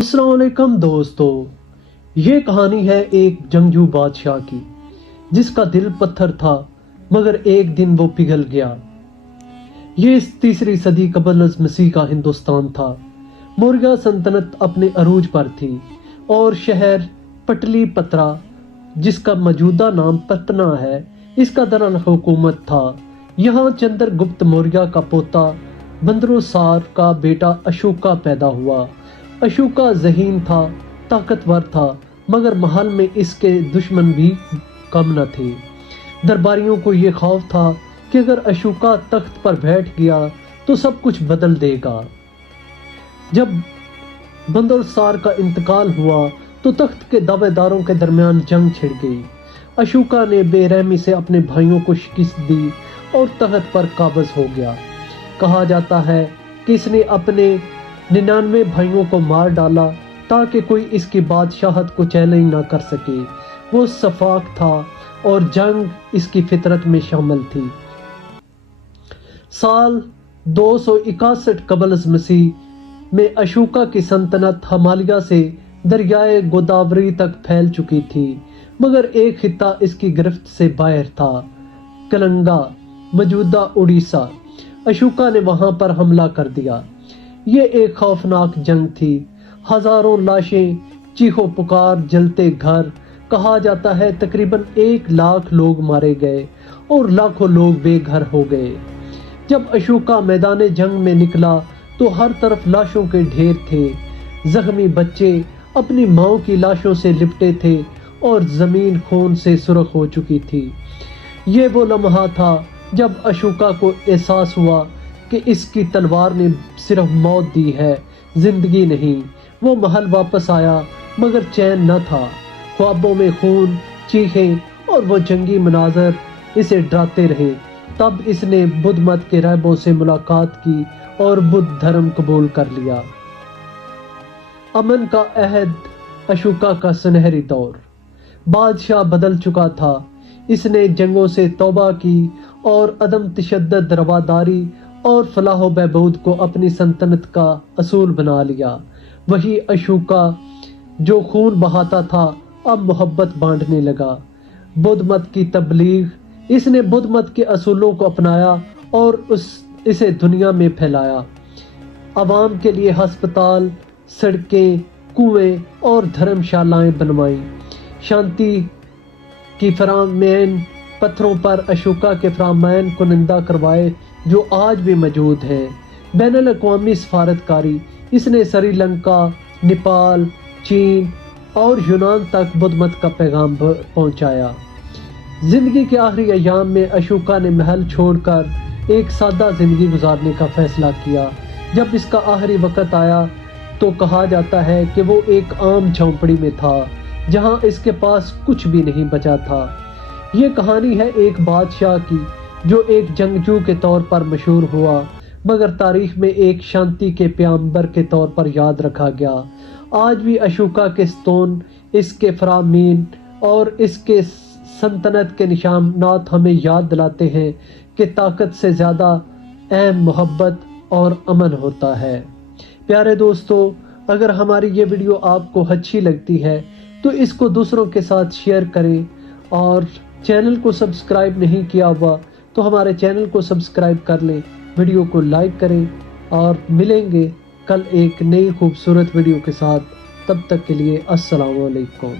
السلام علیکم دوستو، یہ کہانی ہے ایک جنگجو بادشاہ کی جس کا دل پتھر تھا مگر ایک دن وہ پگھل گیا۔ یہ اس تیسری صدی قبل از مسیح کا ہندوستان تھا۔ موریہ سلطنت اپنے عروج پر تھی اور شہر پٹلی پترا جس کا موجودہ نام پٹنہ ہے اس کا دارالحکومت تھا۔ یہاں چندر گپت موریہ کا پوتا بندروسار کا بیٹا اشوکا پیدا ہوا۔ اشوکا ذہین تھا، طاقتور تھا، مگر محل میں اس کے دشمن بھی کم نہ تھے۔ درباریوں کو یہ خوف تھا کہ اگر اشوکا تخت پر بیٹھ گیا تو سب کچھ بدل دے گا۔ جب بندروسار کا انتقال ہوا تو تخت کے دعوے داروں کے درمیان جنگ چھڑ گئی۔ اشوکا نے بے رحمی سے اپنے بھائیوں کو شکست دی اور تخت پر قابض ہو گیا۔ کہا جاتا ہے کہ اس نے اپنے 99 بھائیوں کو مار ڈالا تاکہ کوئی اس کی بادشاہت کو چیلنج نہ کر سکے۔ وہ شفاق تھا اور جنگ اس کی فطرت میں شامل تھی۔ سال 261 قبل از مسیح میں اشوکا کی سلطنت ہمالیہ سے دریائے گوداوری تک پھیل چکی تھی، مگر ایک خطہ اس کی گرفت سے باہر تھا، کلنگا، موجودہ اڑیسہ۔ اشوکا نے وہاں پر حملہ کر دیا۔ یہ ایک خوفناک جنگ تھی۔ ہزاروں لاشیں، چیخو پکار، جلتے گھر۔ کہا جاتا ہے تقریباً 1 لاکھ لوگ مارے گئے اور لاکھوں لوگ بے گھر ہو گئے۔ جب اشوکا میدان جنگ میں نکلا تو ہر طرف لاشوں کے ڈھیر تھے۔ زخمی بچے اپنی ماؤں کی لاشوں سے لپٹے تھے اور زمین خون سے سرخ ہو چکی تھی۔ یہ وہ لمحہ تھا جب اشوکا کو احساس ہوا کہ اس کی تلوار نے صرف موت دی ہے، زندگی نہیں۔ وہ محل واپس آیا مگر چین نہ تھا۔ خوابوں میں خون، چیخیں اور وہ جنگی مناظر اسے ڈراتے رہے۔ تب اس نے بدھ مت کے راہبوں سے ملاقات کی اور بدھ دھرم قبول کر لیا۔ امن کا عہد، اشوکا کا سنہری دور۔ بادشاہ بدل چکا تھا۔ اس نے جنگوں سے توبہ کی اور عدم تشدد، رواداری اور فلاح و بہبود کو اپنی سلطنت کا اصول بنا لیا۔ وہی اشوکا جو خون بہاتا تھا اب محبت بانٹنے لگا۔ بدھ مت کی تبلیغ، اس نے بدھ مت کے اصولوں کو اپنایا اور اسے دنیا میں پھیلایا۔ عوام کے لیے ہسپتال، سڑکیں، کنویں اور دھرم شالائیں بنوائیں۔ شانتی کی فرامین پتھروں پر اشوکا کے فرمان کنندہ کروائے جو آج بھی موجود ہیں۔ بین الاقوامی سفارتکاری، اس نے سری لنکا، نیپال، چین اور یونان تک بدھ مت کا پیغام پہنچایا۔ زندگی کے آخری ایام میں اشوکا نے محل چھوڑ کر ایک سادہ زندگی گزارنے کا فیصلہ کیا۔ جب اس کا آخری وقت آیا تو کہا جاتا ہے کہ وہ ایک عام جھونپڑی میں تھا جہاں اس کے پاس کچھ بھی نہیں بچا تھا۔ یہ کہانی ہے ایک بادشاہ کی جو ایک جنگجو کے طور پر مشہور ہوا مگر تاریخ میں ایک شانتی کے پیغمبر کے طور پر یاد رکھا گیا۔ آج بھی اشوکا کے ستون، اس کے فرامین اور اس کے سلطنت کے نشانات ہمیں یاد دلاتے ہیں کہ طاقت سے زیادہ اہم محبت اور امن ہوتا ہے۔ پیارے دوستو، اگر ہماری یہ ویڈیو آپ کو اچھی لگتی ہے تو اس کو دوسروں کے ساتھ شیئر کریں، اور چینل کو سبسکرائب نہیں کیا ہوا تو ہمارے چینل کو سبسکرائب کر لیں، ویڈیو کو لائک کریں، اور ملیں گے کل ایک نئی خوبصورت ویڈیو کے ساتھ۔ تب تک کے لیے السلام علیکم۔